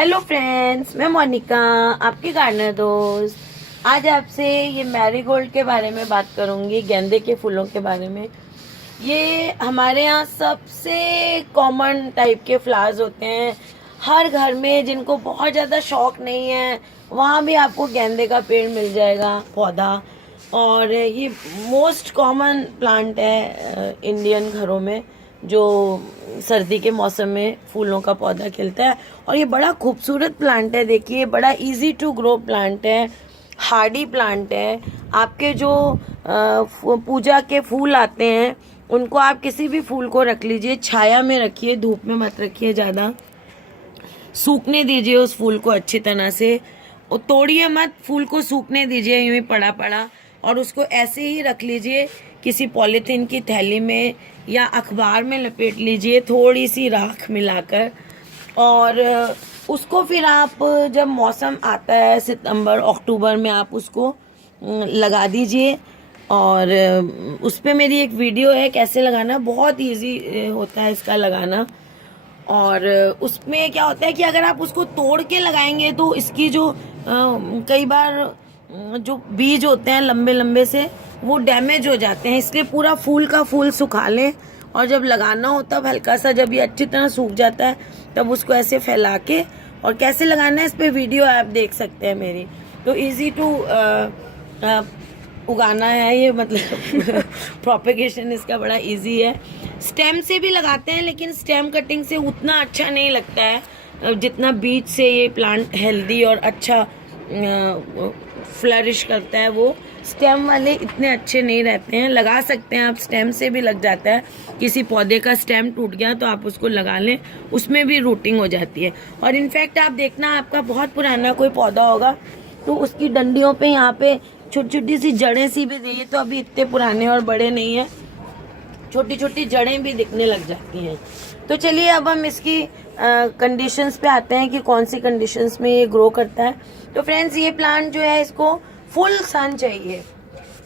Hello friends, मैं मोनिका, आपकी gardener दोस्त। आज आपसे ये मैरीगोल्ड के बारे में बात करूंगी, गेंदे के फूलों के बारे में। ये हमारे यहाँ सबसे कॉमन टाइप के फ्लावर्स होते हैं। हर घर में जिनको बहुत ज़्यादा शौक नहीं है वहाँ भी आपको गेंदे का पेड़ मिल जाएगा, पौधा। और ये मोस्ट कॉमन प्लांट है इंडियन घरों में, जो सर्दी के मौसम में फूलों का पौधा खिलता है। और ये बड़ा खूबसूरत प्लांट है। देखिए, बड़ा इजी टू ग्रो प्लांट है, हार्डी प्लांट है। आपके जो पूजा के फूल आते हैं उनको आप किसी भी फूल को रख लीजिए, छाया में रखिए, धूप में मत रखिए ज़्यादा। सूखने दीजिए उस फूल को अच्छी तरह से, और तोड़िए मत, फूल को सूखने दीजिए यूं ही पड़ा पड़ा। और उसको ऐसे ही रख लीजिए किसी पॉलीथीन की थैली में या अखबार में लपेट लीजिए, थोड़ी सी राख मिलाकर। और उसको फिर आप जब मौसम आता है सितंबर अक्टूबर में आप उसको लगा दीजिए। और उस पर मेरी एक वीडियो है कैसे लगाना, बहुत इजी होता है इसका लगाना। और उसमें क्या होता है कि अगर आप उसको तोड़ के लगाएंगे तो इसकी जो कई बार जो बीज होते हैं लंबे लंबे से वो डैमेज हो जाते हैं, इसलिए पूरा फूल का फूल सुखा लें। और जब लगाना हो तब हल्का सा, जब ये अच्छी तरह सूख जाता है तब उसको ऐसे फैला के, और कैसे लगाना है इस पे वीडियो आप देख सकते हैं मेरी। तो इजी टू उगाना है ये, मतलब प्रोपेगेशन इसका बड़ा इजी है। स्टेम से भी लगाते हैं, लेकिन स्टेम कटिंग से उतना अच्छा नहीं लगता है जितना बीज से ये प्लांट हेल्दी और अच्छा फ्लरिश करता है। वो स्टेम वाले इतने अच्छे नहीं रहते हैं। लगा सकते हैं आप, स्टेम से भी लग जाता है। किसी पौधे का स्टेम टूट गया तो आप उसको लगा लें, उसमें भी रूटिंग हो जाती है। और इनफैक्ट आप देखना, आपका बहुत पुराना कोई पौधा होगा तो उसकी डंडियों पे यहाँ पे छोटी छोटी सी जड़ें सी भी दी, तो अभी इतने पुराने और बड़े नहीं है, छोटी छोटी जड़ें भी दिखने लग जाती हैं। तो चलिए अब हम इसकी कंडीशंस पे आते हैं कि कौन सी कंडीशंस में ये ग्रो करता है। तो फ्रेंड्स, ये प्लांट जो है इसको फुल सन चाहिए।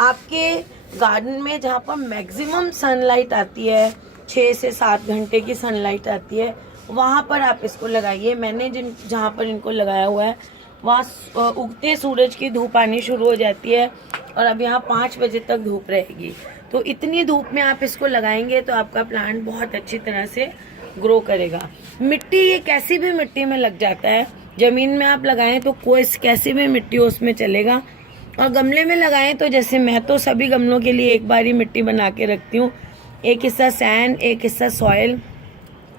आपके गार्डन में जहाँ पर मैक्सिमम सनलाइट आती है, 6 से 7 घंटे की सनलाइट आती है, वहाँ पर आप इसको लगाइए। मैंने जहाँ पर इनको लगाया हुआ है वहाँ उगते सूरज की धूप आनी शुरू हो जाती है, और अब यहाँ 5 बजे तक धूप रहेगी। तो इतनी धूप में आप इसको लगाएंगे तो आपका प्लांट बहुत अच्छी तरह से ग्रो करेगा। मिट्टी, ये कैसी भी मिट्टी में लग जाता है। जमीन में आप लगाएं तो कोई कैसी भी मिट्टी हो उसमें चलेगा। और गमले में लगाएं तो, जैसे मैं तो सभी गमलों के लिए एक बार ही मिट्टी बना के रखती हूँ, एक हिस्सा सैंड, एक हिस्सा सॉइल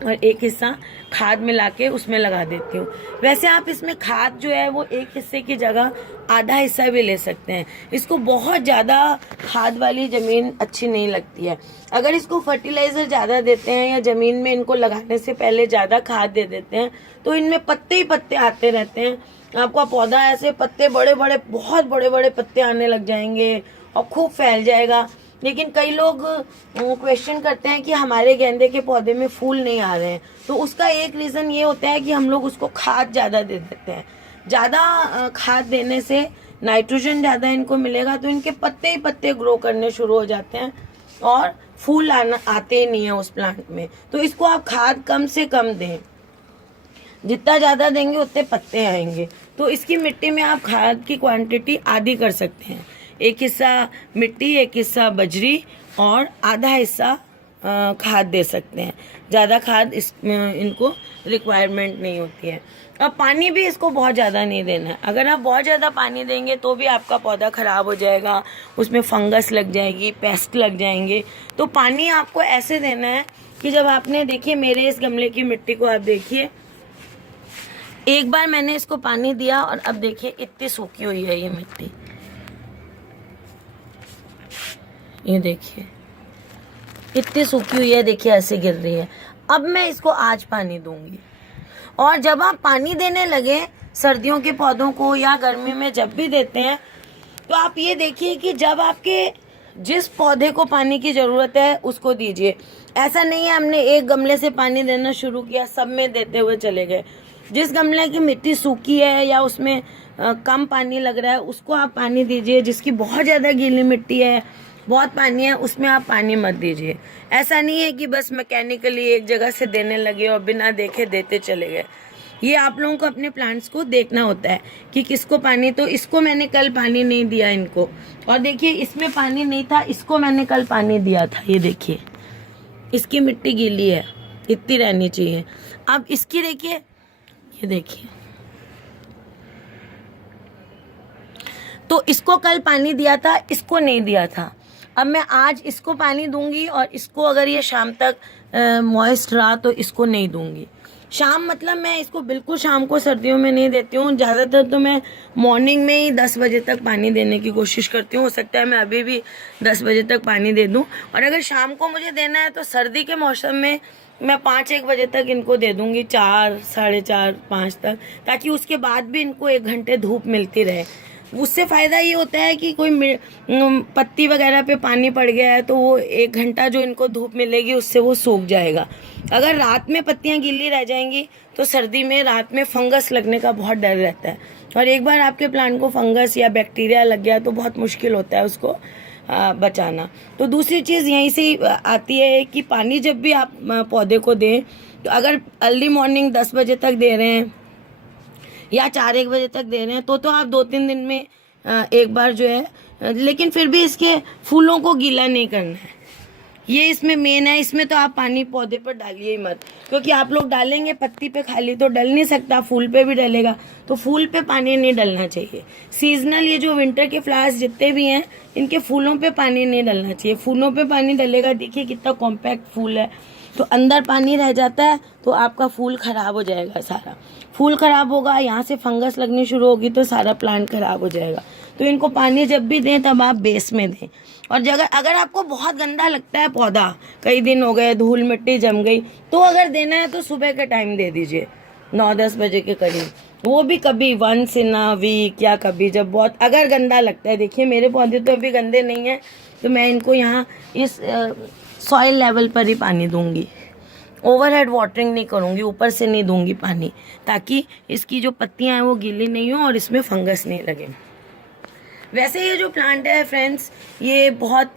और एक हिस्सा खाद मिला के उसमें लगा देती हूँ। वैसे आप इसमें खाद जो है वो एक हिस्से की जगह आधा हिस्सा भी ले सकते हैं। इसको बहुत ज़्यादा खाद वाली ज़मीन अच्छी नहीं लगती है। अगर इसको फर्टिलाइज़र ज़्यादा देते हैं या ज़मीन में इनको लगाने से पहले ज़्यादा खाद दे देते हैं तो इनमें पत्ते ही पत्ते आते रहते हैं। आपका पौधा ऐसे पत्ते बड़े बड़े, बहुत बड़े बड़े पत्ते आने लग जाएंगे और खूब फैल जाएगा। लेकिन कई लोग क्वेश्चन करते हैं कि हमारे गेंदे के पौधे में फूल नहीं आ रहे हैं, तो उसका एक रीज़न ये होता है कि हम लोग उसको खाद ज़्यादा दे देते हैं। ज़्यादा खाद देने से नाइट्रोजन ज़्यादा इनको मिलेगा, तो इनके पत्ते ही पत्ते ग्रो करने शुरू हो जाते हैं और फूल आते ही नहीं है उस प्लांट में। तो इसको आप खाद कम से कम दें, जितना ज़्यादा देंगे उतने पत्ते आएंगे। तो इसकी मिट्टी में आप खाद की क्वांटिटी आधी कर सकते हैं, एक हिस्सा मिट्टी, एक हिस्सा बजरी और आधा हिस्सा खाद दे सकते हैं। ज़्यादा खाद इनको रिक्वायरमेंट नहीं होती है। अब पानी भी इसको बहुत ज़्यादा नहीं देना है। अगर आप बहुत ज़्यादा पानी देंगे तो भी आपका पौधा ख़राब हो जाएगा, उसमें फंगस लग जाएगी, पेस्ट लग जाएंगे। तो पानी आपको ऐसे देना है कि जब आपने, देखिए मेरे इस गमले की मिट्टी को आप देखिए, एक बार मैंने इसको पानी दिया और अब देखिए इतनी सूखी हुई है ये मिट्टी। ये देखिए इतनी सूखी हुई है, देखिए ऐसे गिर रही है। अब मैं इसको आज पानी दूंगी। और जब आप पानी देने लगे सर्दियों के पौधों को या गर्मी में जब भी देते हैं, तो आप ये देखिए कि जब आपके जिस पौधे को पानी की ज़रूरत है उसको दीजिए। ऐसा नहीं है हमने एक गमले से पानी देना शुरू किया, सब में देते हुए चले गए। जिस गमले की मिट्टी सूखी है या उसमें कम पानी लग रहा है उसको आप पानी दीजिए। जिसकी बहुत ज़्यादा गीली मिट्टी है, बहुत पानी है, उसमें आप पानी मत दीजिए। ऐसा नहीं है कि बस मैकेनिकली एक जगह से देने लगे और बिना देखे देते चले गए। ये आप लोगों को अपने प्लांट्स को देखना होता है कि किसको पानी, तो इसको मैंने कल पानी नहीं दिया इनको, और देखिए इसमें पानी नहीं था, इसको मैंने कल पानी दिया था। ये देखिए इसकी मिट्टी गीली है, इतनी रहनी चाहिए। अब इसकी देखिए, ये देखिए, तो इसको कल पानी दिया था, इसको नहीं दिया था। अब मैं आज इसको पानी दूंगी, और इसको अगर ये शाम तक मॉइस्ट रहा तो इसको नहीं दूंगी। शाम मतलब मैं इसको बिल्कुल शाम को सर्दियों में नहीं देती हूँ, ज़्यादातर तो मैं मॉर्निंग में ही 10 बजे तक पानी देने की कोशिश करती हूँ। हो सकता है मैं अभी भी 10 बजे तक पानी दे दूँ, और अगर शाम को मुझे देना है तो सर्दी के मौसम में मैं 5-1 बजे तक इनको दे दूँगी, 4, 4:30, 5 तक, ताकि उसके बाद भी इनको 1 घंटे धूप मिलती रहे। उससे फ़ायदा ये होता है कि कोई पत्ती वगैरह पे पानी पड़ गया है तो वो 1 घंटा जो इनको धूप मिलेगी उससे वो सूख जाएगा। अगर रात में पत्तियां गीली रह जाएंगी तो सर्दी में रात में फंगस लगने का बहुत डर रहता है, और एक बार आपके प्लांट को फंगस या बैक्टीरिया लग गया तो बहुत मुश्किल होता है उसको बचाना। तो दूसरी चीज़ यहीं से आती है कि पानी जब भी आप पौधे को दें, तो अगर अर्ली मॉर्निंग 10 बजे तक दे रहे हैं या 4-1 बजे तक दे रहे हैं तो आप 2-3 दिन में एक बार जो है, लेकिन फिर भी इसके फूलों को गीला नहीं करना है। ये इसमें मेन है। इसमें तो आप पानी पौधे पर डालिए ही मत, क्योंकि आप लोग डालेंगे पत्ती पे खाली तो डल नहीं सकता, फूल पे भी डलेगा, तो फूल पे पानी नहीं डलना चाहिए। सीजनल ये जो विंटर के फ्लावर्स जितने भी हैं, इनके फूलों पे पानी नहीं डलना चाहिए। फूलों पे पानी डलेगा, देखिए कितना कॉम्पैक्ट फूल है, तो अंदर पानी रह जाता है तो आपका फूल खराब हो जाएगा। सारा फूल खराब होगा, यहाँ से फंगस लगनी शुरू होगी तो सारा प्लांट खराब हो जाएगा। तो इनको पानी जब भी दें तब आप बेस में दें। और अगर आपको बहुत गंदा लगता है पौधा, कई दिन हो गए, धूल मिट्टी जम गई, तो अगर देना है तो सुबह के टाइम दे दीजिए, 9-10 बजे के करीब, वो भी कभी वंस इन अ वीक, या कभी जब बहुत अगर गंदा लगता है। देखिए मेरे पौधे तो अभी गंदे नहीं हैं, तो मैं इनको यहाँ इस सॉइल लेवल पर ही पानी दूंगी, ओवरहेड वाटरिंग नहीं करूंगी, ऊपर से नहीं दूंगी पानी, ताकि इसकी जो पत्तियां हैं वो गीली नहीं हो और इसमें फंगस नहीं लगे। वैसे ये जो प्लांट है फ्रेंड्स, ये बहुत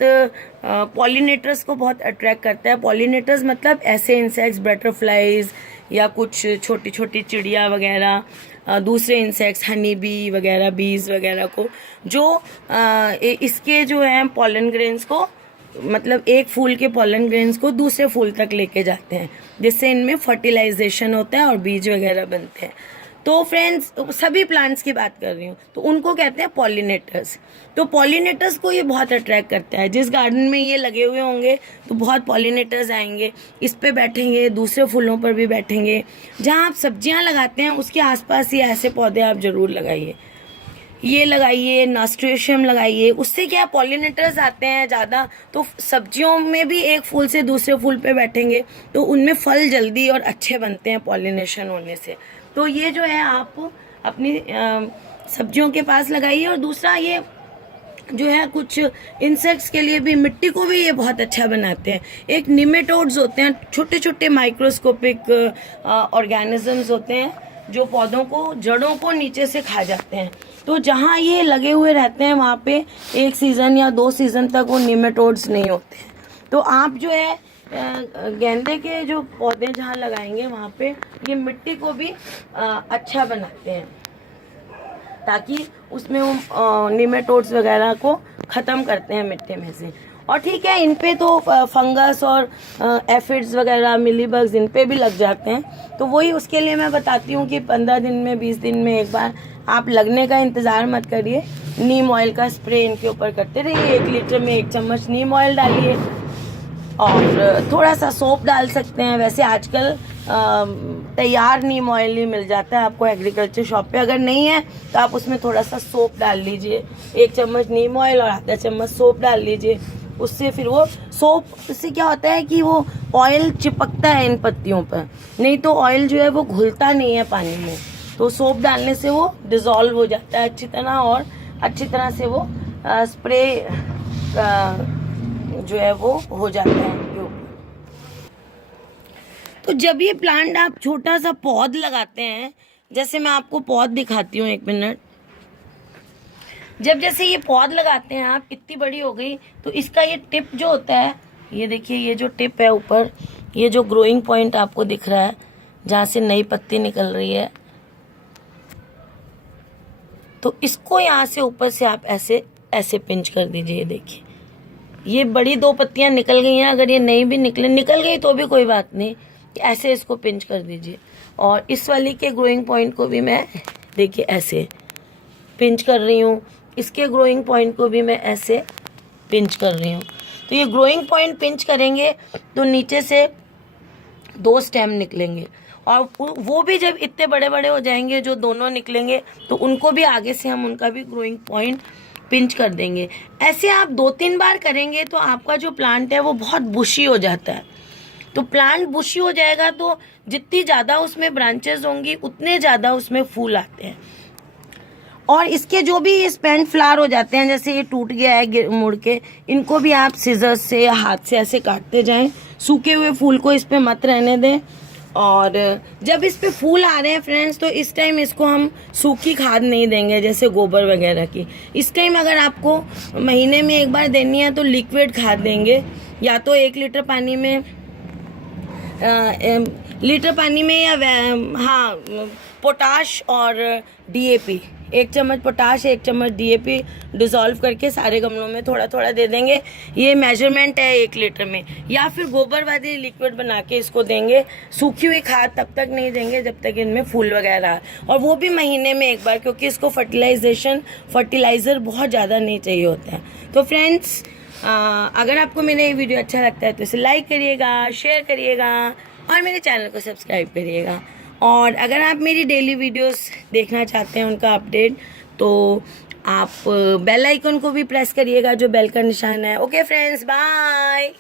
पॉलिनेटर्स को बहुत अट्रैक्ट करता है। पॉलिनेटर्स मतलब ऐसे इंसेक्ट्स, बटरफ्लाइज या कुछ छोटी छोटी चिड़िया वगैरह, दूसरे इंसेक्ट्स, हनी बी वगैरह, बीज वगैरह को, जो इसके जो है पॉलन ग्रेन्स को, मतलब एक फूल के पॉलन ग्रेन्स को दूसरे फूल तक लेके जाते हैं, जिससे इनमें फर्टिलाइजेशन होता है और बीज वगैरह बनते हैं। तो फ्रेंड्स, सभी प्लांट्स की बात कर रही हूँ, तो उनको कहते हैं पॉलिनेटर्स। तो पॉलिनेटर्स को ये बहुत अट्रैक्ट करता है। जिस गार्डन में ये लगे हुए होंगे तो बहुत पॉलिनेटर्स आएंगे, इस पे बैठेंगे, दूसरे फूलों पर भी बैठेंगे। जहाँ आप सब्जियाँ लगाते हैं उसके आसपास ये ऐसे पौधे आप जरूर लगाइए। ये लगाइए, नास्ट्रेशियम लगाइए, उससे क्या पॉलिनेटर्स आते हैं ज़्यादा, तो सब्जियों में भी एक फूल से दूसरे फूल पे बैठेंगे तो उनमें फल जल्दी और अच्छे बनते हैं पॉलिनेशन होने से। तो ये जो है आप अपनी सब्जियों के पास लगाइए। और दूसरा, ये जो है कुछ इंसेक्ट्स के लिए भी, मिट्टी को भी ये बहुत अच्छा बनाते हैं। एक निमेटोड्स होते हैं, छोटे छोटे माइक्रोस्कोपिक ऑर्गेनिजम्स होते हैं जो पौधों को, जड़ों को नीचे से खा जाते हैं। तो जहाँ ये लगे हुए रहते हैं वहाँ पे 1 सीज़न या 2 सीज़न तक वो निमेटोड्स नहीं होते हैं। तो आप जो है गेंदे के जो पौधे जहाँ लगाएंगे वहाँ पे ये मिट्टी को भी अच्छा बनाते हैं, ताकि उसमें वो निमेटोड्स वगैरह को ख़त्म करते हैं मिट्टी में से। और ठीक है, इन पे तो फंगस और एफिड्स वगैरह, मिलीबग्स, इन पे भी लग जाते हैं। तो वही उसके लिए मैं बताती हूँ कि 15 दिन में, 20 दिन में एक बार आप लगने का इंतज़ार मत करिए, नीम ऑयल का स्प्रे इनके ऊपर करते रहिए। 1 लीटर में 1 चम्मच नीम ऑयल डालिए और थोड़ा सा सोप डाल सकते हैं। वैसे आजकल तैयार नीम ऑयल ही मिल जाता है आपको एग्रीकल्चर शॉप पे, अगर नहीं है तो आप उसमें थोड़ा सा सोप डाल लीजिए। 1 चम्मच नीम ऑयल और आधा चम्मच सोप डाल लीजिए। उससे फिर वो सोप, उससे क्या होता है कि वो ऑयल चिपकता है इन पत्तियों पर, नहीं तो ऑयल जो है वो घुलता नहीं है पानी में। तो सोप डालने से वो डिज़ोल्व हो जाता है अच्छी तरह, और अच्छी तरह से वो स्प्रे जो है वो हो जाता है। तो जब ये प्लांट आप छोटा सा पौध लगाते हैं, जैसे मैं आपको पौध दिखाती हूँ, 1 मिनट। जैसे ये पौध लगाते हैं आप, इतनी बड़ी हो गई, तो इसका ये टिप जो होता है, ये देखिए, ये जो टिप है ऊपर, ये जो ग्रोइंग पॉइंट आपको दिख रहा है, जहाँ से नई पत्ती निकल रही है। तो इसको यहाँ से ऊपर से आप ऐसे ऐसे पिंच कर दीजिए। ये देखिए, ये बड़ी 2 पत्तियां निकल गई हैं। अगर ये नहीं भी निकल गई तो भी कोई बात नहीं, ऐसे इसको पिंच कर दीजिए। और इस वाली के ग्रोइंग पॉइंट को भी मैं देखिए ऐसे पिंच कर रही हूँ, इसके ग्रोइंग पॉइंट को भी मैं ऐसे पिंच कर रही हूँ। तो ये ग्रोइंग पॉइंट पिंच करेंगे तो नीचे से 2 स्टेम निकलेंगे, और वो भी जब इतने बड़े बड़े हो जाएंगे जो दोनों निकलेंगे तो उनको भी आगे से हम उनका भी ग्रोइंग पॉइंट पिंच कर देंगे। ऐसे आप 2-3 बार करेंगे तो आपका जो प्लांट है वो बहुत बुशी हो जाता है। तो प्लांट बुशी हो जाएगा तो जितनी ज़्यादा उसमें ब्रांचेस होंगी उतने ज़्यादा उसमें फूल आते हैं। और इसके जो भी स्पेंड फ्लावर हो जाते हैं, जैसे ये टूट गया है मुड़ के, इनको भी आप सीजर से या हाथ से ऐसे काटते जाएं। सूखे हुए फूल को इस पे मत रहने दें। और जब इस पे फूल आ रहे हैं फ्रेंड्स, तो इस टाइम इसको हम सूखी खाद नहीं देंगे जैसे गोबर वगैरह की। इस टाइम अगर आपको महीने में 1 बार देनी है तो लिक्विड खाद देंगे, या तो 1 लीटर पानी में या हाँ पोटाश और डीएपी, 1 चम्मच पोटाश 1 चम्मच डीएपी डिसॉल्व करके सारे गमलों में थोड़ा थोड़ा दे देंगे। ये मेजरमेंट है 1 लीटर में। या फिर गोबर वाली लिक्विड बना के इसको देंगे। सूखी हुई खाद तब तक नहीं देंगे जब तक इनमें फूल वगैरह, और वो भी महीने में 1 बार, क्योंकि इसको फर्टिलाइज़र बहुत ज़्यादा नहीं चाहिए होता है। तो फ्रेंड्स, अगर आपको मेरा ये वीडियो अच्छा लगता है तो इसे लाइक करिएगा, शेयर करिएगा और मेरे चैनल को सब्सक्राइब करिएगा। और अगर आप मेरी डेली वीडियोस देखना चाहते हैं उनका अपडेट, तो आप बेल आइकन को भी प्रेस करिएगा जो बेल का निशान है। Okay friends, bye.